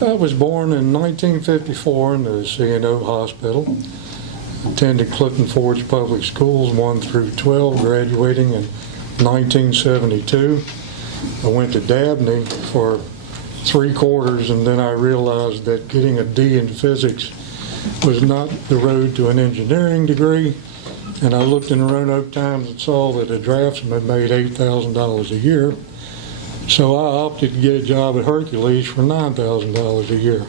I was born in 1954 in the C&O Hospital. Attended Clifton Forge Public Schools 1 through 12, graduating in 1972. I went to Dabney for 3 quarters, and then I realized that getting a D in physics was not the road to an engineering degree. And I looked in the Roanoke Times and saw that a draftsman made $8,000 a year. So I opted to get a job at Hercules for $9,000 a year.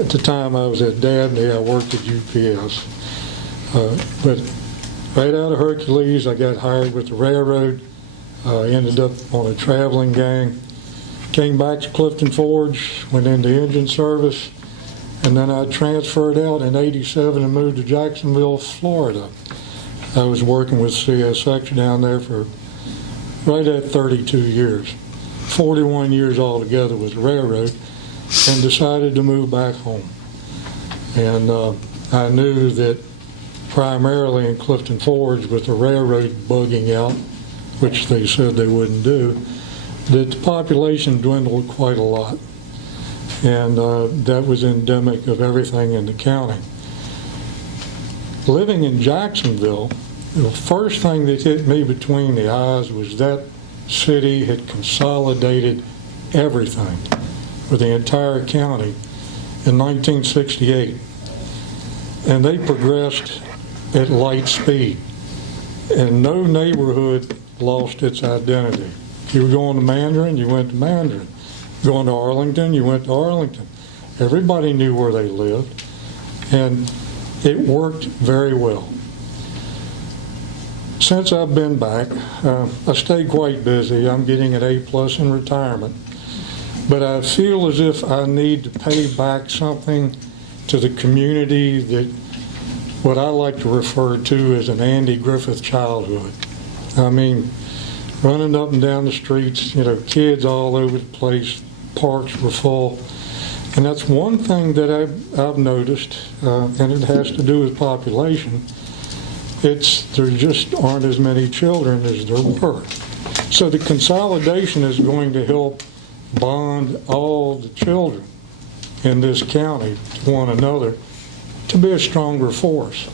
At the time I was at Dabney, I worked at UPS. But right out of Hercules, I got hired with the railroad. Ended up on a traveling gang. Came back to Clifton Forge, went into engine service, and then I transferred out in '87 and moved to Jacksonville, Florida. I was working with CSX down there for right at 32 years, 41 years altogether with the railroad, and decided to move back home. And I knew that primarily in Clifton Forge, with the railroad bugging out, which they said they wouldn't do, that the population dwindled quite a lot. And that was endemic of everything in the county. Living in Jacksonville, the first thing that hit me between the eyes was that city had consolidated everything for the entire county in 1968. And they progressed at light speed. And no neighborhood lost its identity. If you were going to Mandarin, you went to Mandarin. Going to Arlington, you went to Arlington. Everybody knew where they lived, and it worked very well. Since I've been back, I stayed quite busy. I'm getting an A+ in retirement, but I feel as if I need to pay back something to the community that what I like to refer to as an Andy Griffith childhood. I mean, running up and down the streets, kids all over the place, parks were full. And that's one thing that I've noticed, and it has to do with population. There just aren't as many children as there were. So the consolidation is going to help bond all the children in this county to one another to be a stronger force.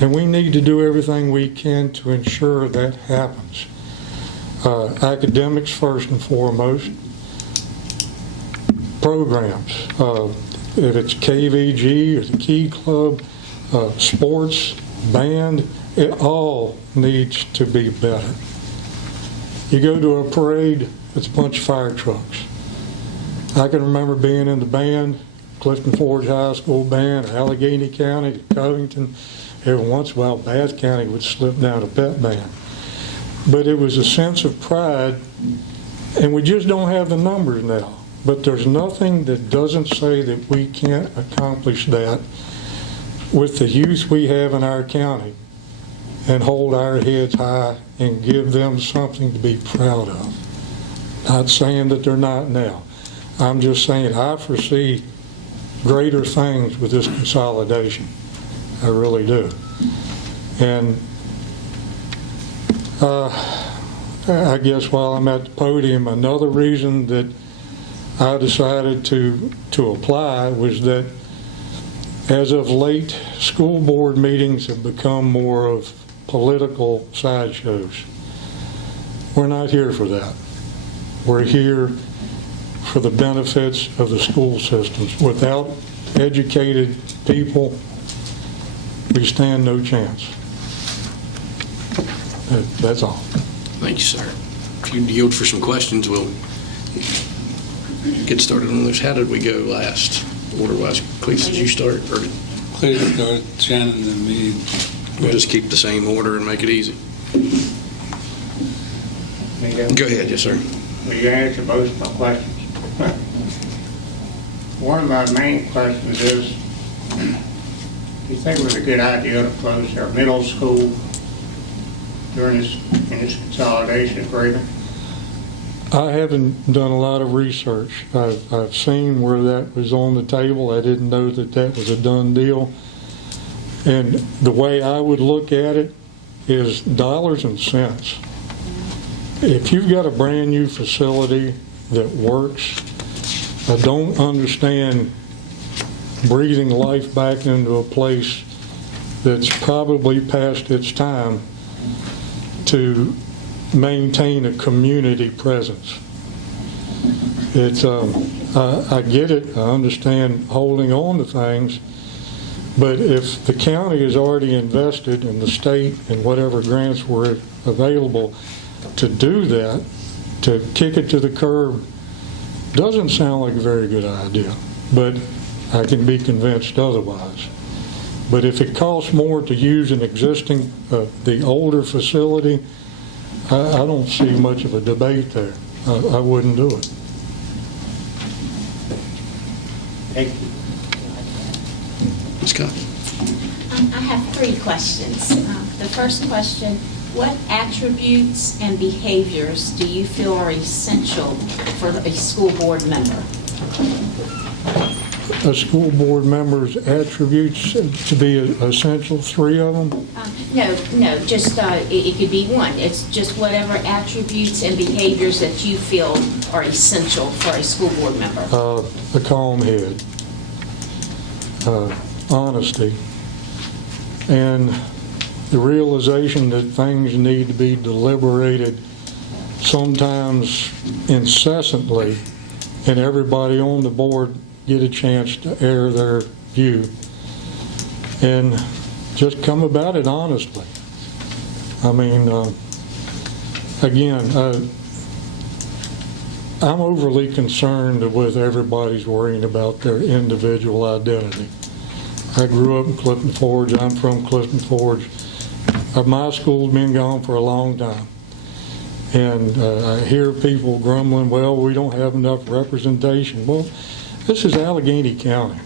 And we need to do everything we can to ensure that happens. Academics first and foremost, programs, if it's KVG or the Key Club, sports, band, it all needs to be better. You go to a parade, it's a bunch of fire trucks. I can remember being in the band, Clifton Forge High School band, Alleghany County, Covington. Every once in a while, Bath County would slip down a pet band. But it was a sense of pride, and we just don't have the numbers now. But there's nothing that doesn't say that we can't accomplish that with the youth we have in our county and hold our heads high and give them something to be proud of. Not saying that they're not now. I'm just saying I foresee greater things with this consolidation. I really do. And I guess while I'm at the podium, another reason that I decided to apply was that as of late, school board meetings have become more of political sideshows. We're not here for that. We're here for the benefits of the school systems. Without educated people, we stand no chance. That's all. Thank you, sir. If you yield for some questions, we'll get started on those. How did we go last, order-wise? Cleese, did you start? Or Cleese started, Shannon, and me. We'll just keep the same order and make it easy. Go ahead, yes, sir. Well, you answered most of my questions. One of my main questions is, do you think it was a good idea to close our middle school during this consolidation agreement? I haven't done a lot of research. I've seen where that was on the table. I didn't know that that was a done deal. And the way I would look at it is dollars and cents. If you've got a brand new facility that works I don't understand breathing life back into a place that's probably past its time to maintain a community presence. It's, I get it, I understand holding on to things, but if the county has already invested in the state and whatever grants were available to do that, to kick it to the curb, doesn't sound like a very good idea, but I can be convinced otherwise. But if it costs more to use an existing, the older facility, I don't see much of a debate there. I wouldn't do it. Thank you. Ms. Cox? I have 3 questions. The first question, what attributes and behaviors do you feel are essential for a school board member? A school board member's attributes to be essential, 3 of them? No, just, it could be one. It's just whatever attributes and behaviors that you feel are essential for a school board member. A calm head, honesty, and the realization that things need to be deliberated, sometimes incessantly, and everybody on the board get a chance to air their view and just come about it honestly. I mean, again, I'm overly concerned with everybody's worrying about their individual identity. I grew up in Clifton Forge. I'm from Clifton Forge. My school's been gone for a long time. And I hear people grumbling, well, we don't have enough representation. Well, this is Alleghany County.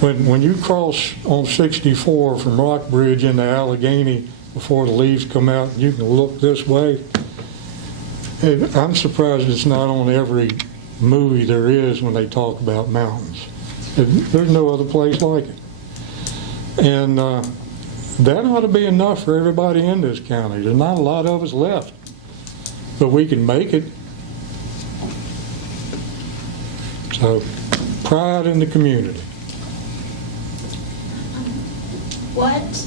When you cross on 64 from Rockbridge into Alleghany before the leaves come out, and you can look this way, I'm surprised it's not on every movie there is when they talk about mountains. There's no other place like it. And that ought to be enough for everybody in this county. There's not a lot of us left, but we can make it. So, pride in the community. What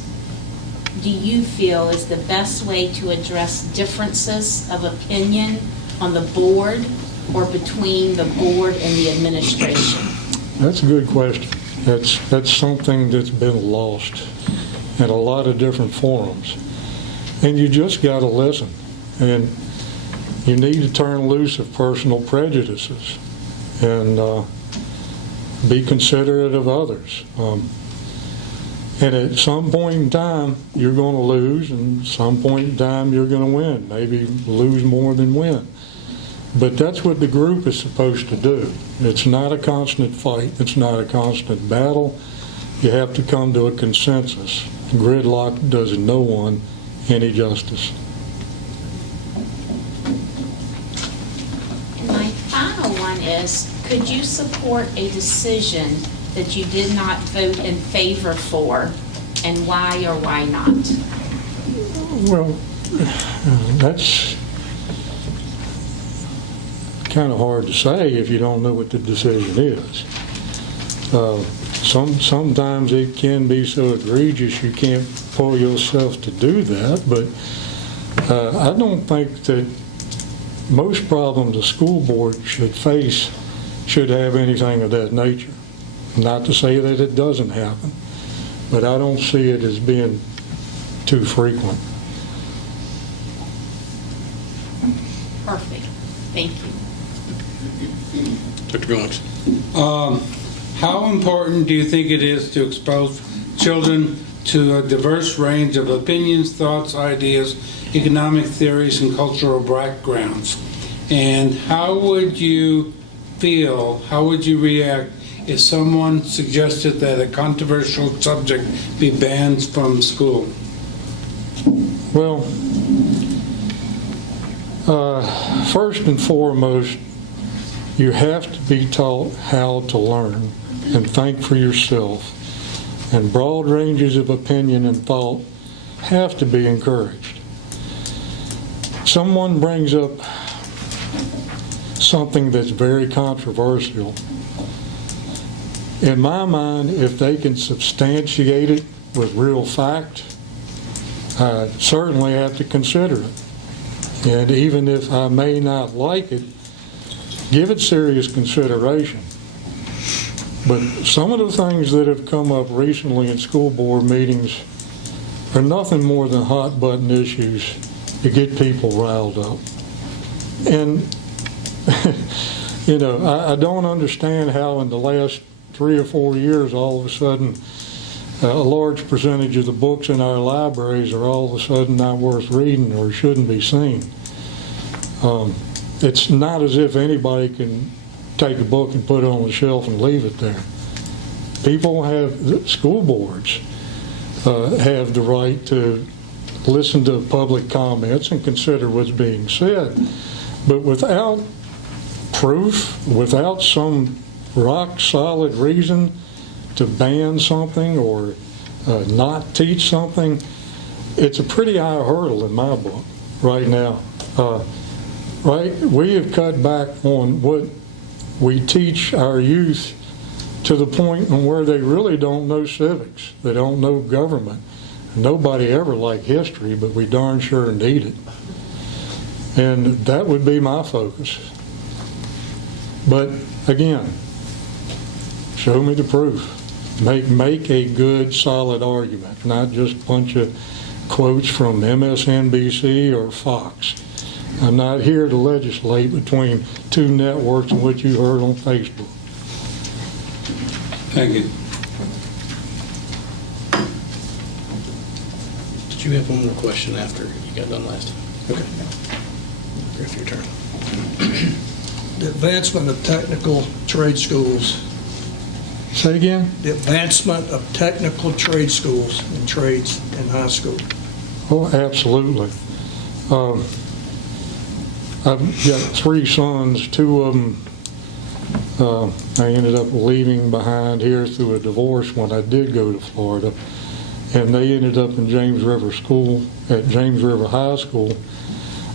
do you feel is the best way to address differences of opinion on the board or between the board and the administration? That's a good question. That's something that's been lost in a lot of different forums. And you just got to listen. And you need to turn loose of personal prejudices and be considerate of others. And at some point in time, you're going to lose, and at some point in time, you're going to win. Maybe lose more than win. But that's what the group is supposed to do. It's not a constant fight. It's not a constant battle. You have to come to a consensus. Gridlock does no one any justice. And my final one is, could you support a decision that you did not vote in favor for, and why or why not? Well, that's kind of hard to say if you don't know what the decision is. Sometimes it can be so egregious you can't pull yourself to do that, but I don't think that most problems a school board should face should have anything of that nature. Not to say that it doesn't happen, but I don't see it as being too frequent. Perfect. Thank you. Dr. Cox? How important do you think it is to expose children to a diverse range of opinions, thoughts, ideas, economic theories, and cultural backgrounds? And how would you feel, how would you react if someone suggested that a controversial subject be banned from school? Well, first and foremost, you have to be taught how to learn and think for yourself. And broad ranges of opinion and thought have to be encouraged. Someone brings up something that's very controversial. In my mind, if they can substantiate it with real fact, I certainly have to consider it. And even if I may not like it, give it serious consideration. But some of the things that have come up recently in school board meetings are nothing more than hot button issues to get people riled up. And, you know, I don't understand how in the last 3 or 4 years, all of a sudden, a large percentage of the books in our libraries are all of a sudden not worth reading or shouldn't be seen. It's not as if anybody can take a book and put it on the shelf and leave it there. People have, school boards have the right to listen to public comments and consider what's being said. But without proof, without some rock solid reason to ban something or not teach something, it's a pretty high hurdle in my book right now. Right, we have cut back on what we teach our youth to the point where they really don't know civics. They don't know government. Nobody ever liked history, but we darn sure need it. And that would be my focus. But again, show me the proof. Make a good, solid argument, not just a bunch of quotes from MSNBC or Fox. I'm not here to legislate between two networks and what you heard on Facebook. Thank you. Did you have one more question after you got done last time? Okay. Griff, your turn. The advancement of technical trade schools. Say again? The advancement of technical trade schools and trades in high school. Oh, absolutely. I've got 3 sons. 2 of them I ended up leaving behind here through a divorce when I did go to Florida, and they ended up in James River School, at James River High School.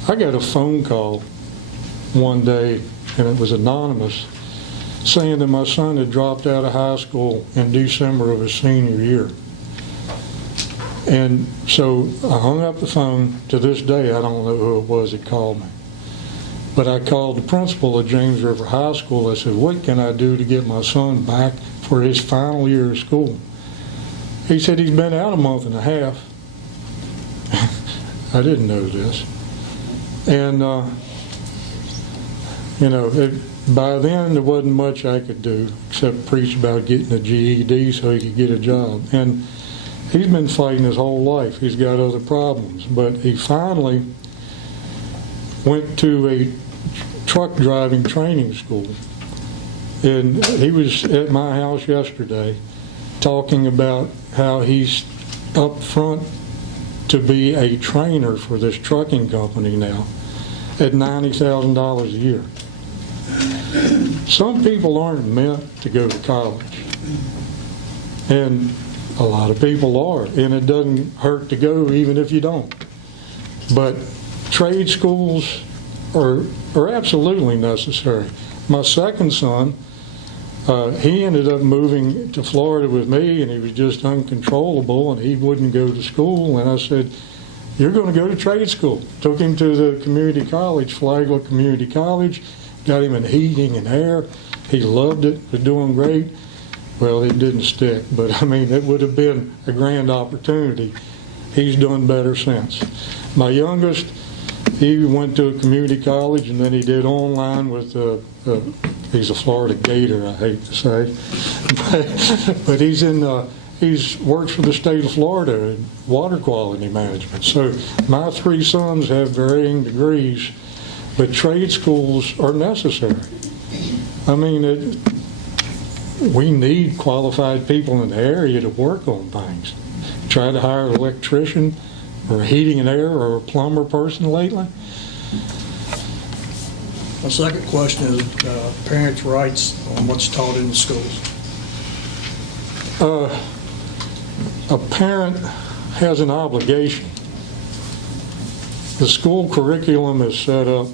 I got a phone call one day, and it was anonymous, saying that my son had dropped out of high school in December of his senior year. And so I hung up the phone. To this day, I don't know who it was that called me. But I called the principal at James River High School. I said, what can I do to get my son back for his final year of school? He said he's been out a month and a half. I didn't know this. And, you know, by then there wasn't much I could do except preach about getting a GED so he could get a job. And he's been fighting his whole life. He's got other problems. But he finally went to a truck driving training school. And he was at my house yesterday talking about how he's up front to be a trainer for this trucking company now at $90,000 a year. Some people aren't meant to go to college, and a lot of people are, and it doesn't hurt to go even if you don't. But trade schools are absolutely necessary. My second son, he ended up moving to Florida with me, and he was just uncontrollable, and he wouldn't go to school. And I said, you're going to go to trade school. Took him to the community college, Flagler Community College, got him in heating and air. He loved it, was doing great. Well, it didn't stick, but I mean, it would have been a grand opportunity. He's done better since. My youngest, he went to a community college, and then he did online with, he's a Florida Gator, I hate to say, but he's works for the state of Florida in water quality management. So my 3 sons have varying degrees, but trade schools are necessary. I mean, we need qualified people in the area to work on things. Try to hire an electrician or a heating and air or a plumber person lately? My second question is parents' rights on what's taught in the schools. A parent has an obligation. The school curriculum is set up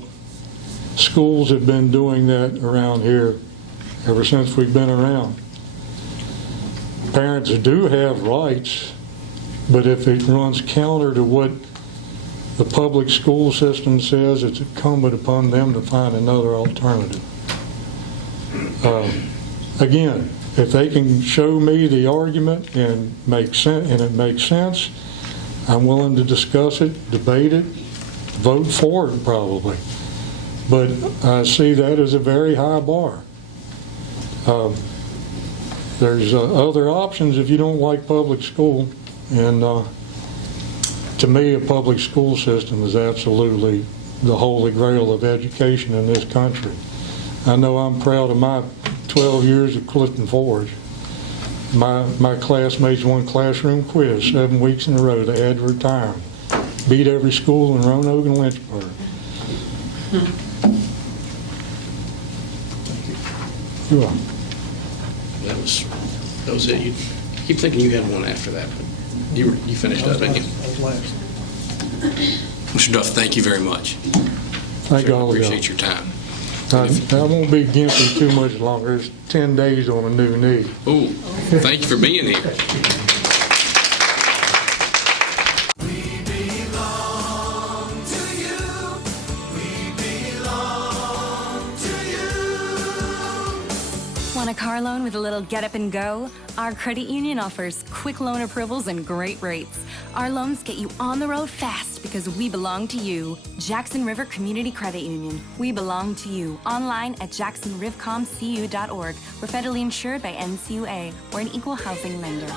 schools have been doing that around here ever since we've been around. Parents do have rights, but if it runs counter to what the public school system says, it's incumbent upon them to find another alternative. Again, if they can show me the argument and it makes sense, I'm willing to discuss it, debate it, vote for it probably. But I see that as a very high bar. There's other options if you don't like public school, and to me, a public school system is absolutely the holy grail of education in this country. I know I'm proud of my 12 years at Clifton Forge. My classmates won classroom quiz 7 weeks in a row. They had to retire them. Beat every school in Roanoke and Lynchburg. You're welcome. That was it. You keep thinking you had one after that, but you finished up, didn't you? I was last. Mr. Duff, thank you very much. Thank all of y'all. Appreciate your time. I won't be gimpy too much longer. It's 10 days on a new knee. Oh, thank you for being here. Want a car loan with a little get up and go? Our credit union offers quick loan approvals and great rates. Our loans get you on the road fast because we belong to you. Jackson River Community Credit Union. We belong to you. Online at jacksonrivcomcu.org. We're federally insured by NCUA. We're an equal housing lender.